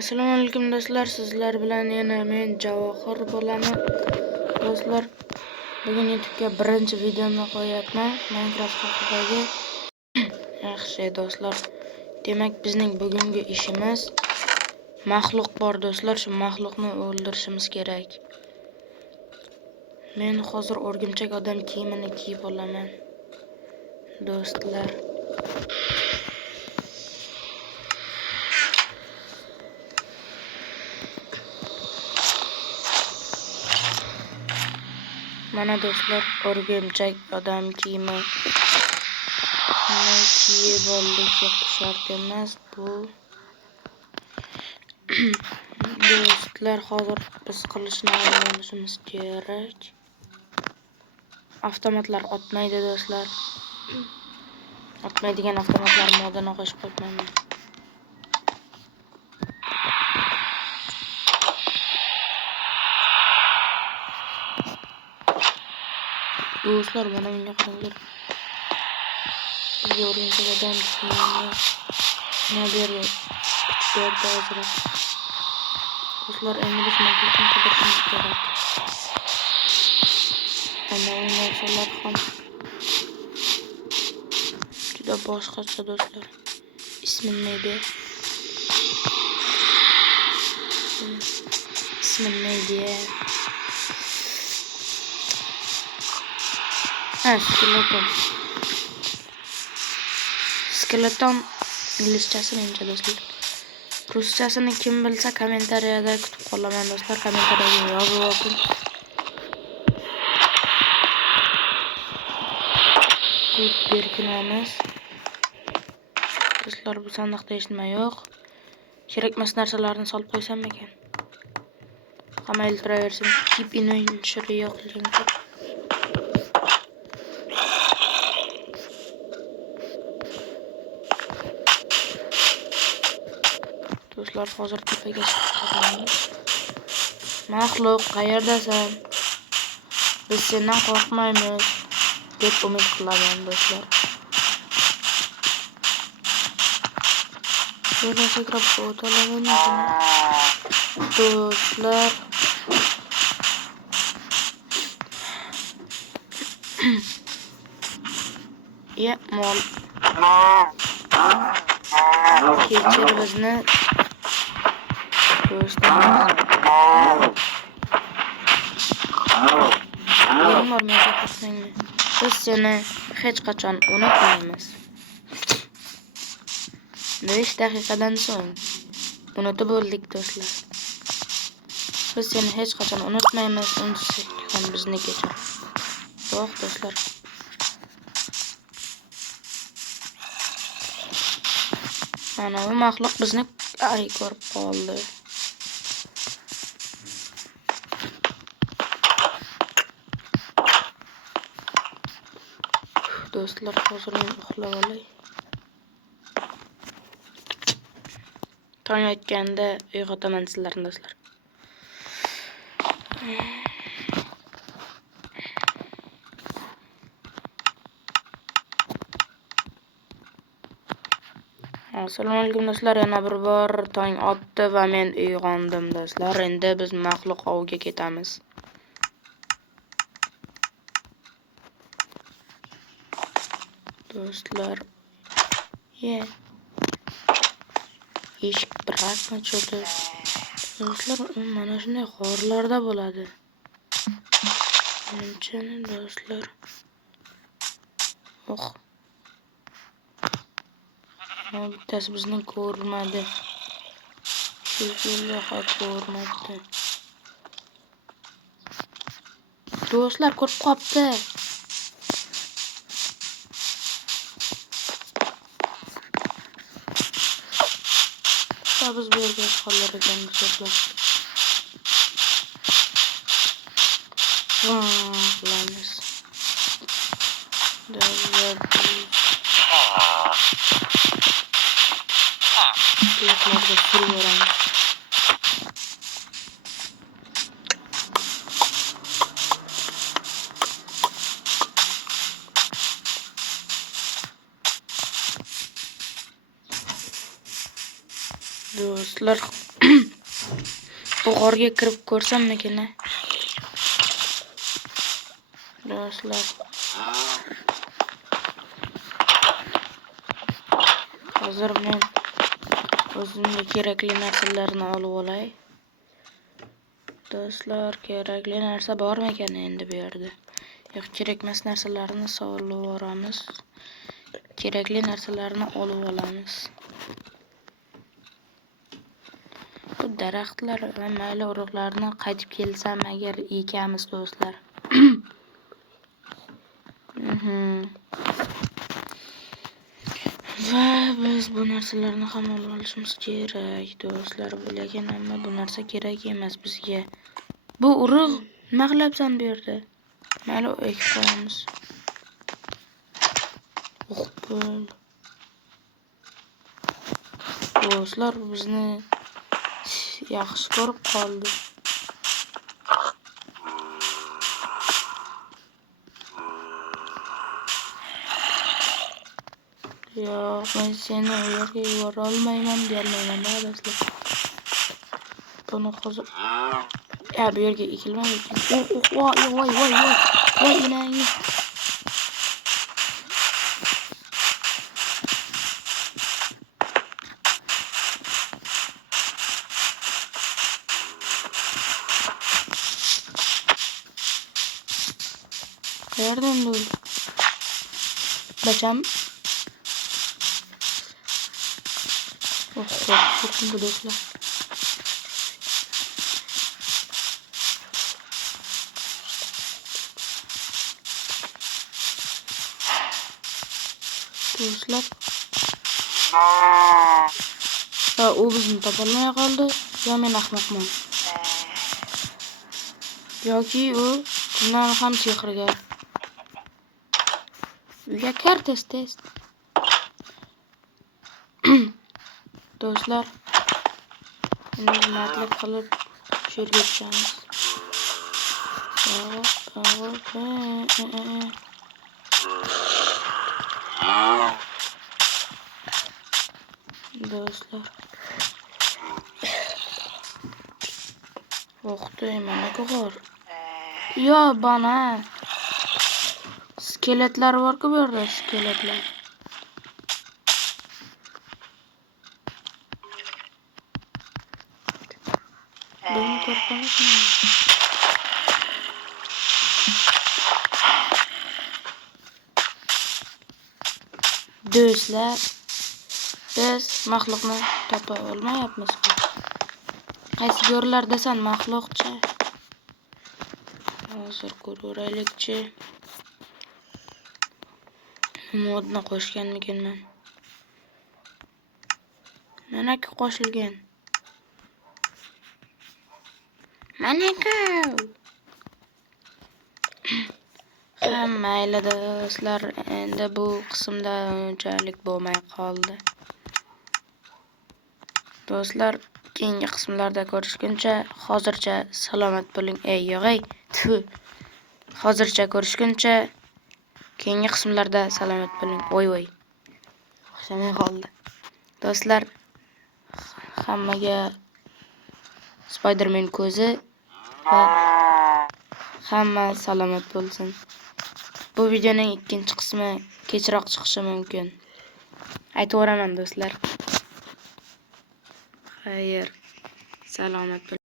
Assalomu alaykum do'stlar, sizlar bilan yana men Javohir bo'laman. Do'stlar, bugun YouTube'ga birinchi videomni qo'yapman. Minecraft haqidagi. Yaxshi do'stlar. Demak, bizning bugungi ishimiz maxluq bor do'stlar, shu maxluqni o'ldirishimiz kerak. Men hozir o'rgimchak odam kiyimini kiyib olaman. Do'stlar, mana do'stlar, o'rgimchak odam kiyimi kiyib oldik, shart emas bu. Do'stlar, hozir biz qilishni o'rganishimiz kerak. Avtomatlar otmaydi do'stlar. Otmaydigan avtomatlar modini qo'shib qo'ymayman. Do'stlar, mana bunga qaranglar. Bizga o'rgimchak odam kiyimi berdi hozir. Do'stlar, endi biz maxluqni qidirishimiz kerak. Ana u narsalar ham juda boshqacha do'stlar. Ismi neydi? Skeleton inglizchasi menimcha do'stlar. Ruschasini kim bilsa kommentariyada kutib qolaman do'stlar. Kommentariyaga yozib o'qing. Bu berkinamiz. Do'stlar, bu sandiqda hech nima yo'q. Kerakmas narsalarni solib qo'ysam ekan. Hamma iltiraversin. Keep inventory yo'qligini. Do'stlar, hozir tepaga chiqamiz. Maxluq, qayerdasan? Biz sendan qo'rqmaymiz deb umid qilaman do'stlar. Yana sakrab o'talaman do'stlar. Ya mol. Kechir bizni. Do'stlar. Biz seni hech qachon unutmaymiz. 5 daqiqadan so'ng unutib bo'ldik do'stlar. Biz seni hech qachon unutmaymiz, unutsak ham bizni kechir. Yo'q do'stlar. Mana bu maxluq bizni ko'rib qoldi. Do'stlar, hozir men uxlab olay. Tong otganda uyg'otaman sizlarni do'stlar. Assalomu alaykum do'stlar, yana bir bor tong otdi va men uyg'ondim do'stlar. Endi biz maxluq ovga ketamiz. Do'stlar, eshik birakmi cho'ti? Do'stlar, mana shunday g'orlarda bo'ladi. Menimcha do'stlar. Bittasi bizni ko'rmadi. Ko'rmadi. Do'stlar, ko'rib qopti. Biz bu yerga qollar ekanmiz do'stlar. Qilamiz. Do'stlar, suraveramiz. Do'stlar, Bu g'orga kirib ko'rsammikin? Do'stlar. Hozir men o'zimga kerakli narsalarni olib olay. Do'stlar, kerakli narsa bormi ekan endi bu yerda? Yo'q, kerakmas narsalarni solib yuboramiz. Kerakli narsalarni olib olamiz. Bu daraxtlar va mayli urug'larni qaytib kelsam agar ekamiz do'stlar. Va biz bu narsalarni ham olib olishimiz kerak do'stlar. Lekin ammo bu narsa kerak emas bizga. Bu urug' nima qilyapsan bu yerda? Mayli ekib qo'yamiz. Do'stlar bizni yaxshi ko'rib qoldi. Yo'q, men seni u yerga yubora olmayman deyolmayman do'stlar. Buni hozir bu yerga ekilmaydi. Voy inangi. Nereden dur? Bacam. Korktum bu do'stlar. Do'stlar. O bizni topolmay qoldi. Yo men ahmoqman. Yoki u bundan ham sehrgar. Uyga kir tez. Do'stlar, endi martlik qilib shu yerga tushamiz. Do'stlar. O'qdi, mana ko'g'or. Yo, bana. Skeletlar bor-ku bu yerda, skeletlar. Beni korkmasın. Do'stlar, biz maxluqni topa olmayapmiz. Qaysi go'rlar desan maxluqcha. Hozir ko'raylikchi. Modni qo'shganmikinman? Mana-ku qo'shilgan. Mana-ku. Mayli do'stlar, endi bu qismda unchalik bo'lmay qoldi. Do'stlar, keyingi qismlarda ko'rishguncha hozircha salomat bo'ling. Yo'g'ay. Hozircha ko'rishguncha keyingi qismlarda salomat bo'ling. Voy. O'xshamay qoldi. Do'stlar, hammaga Spiderman ko'zi va hamma salomat bo'lsin. Bu videoning ikkinchi qismi kechroq chiqishi mumkin. Aytib o'raman do'stlar. Xayr. Salomat bo'ling.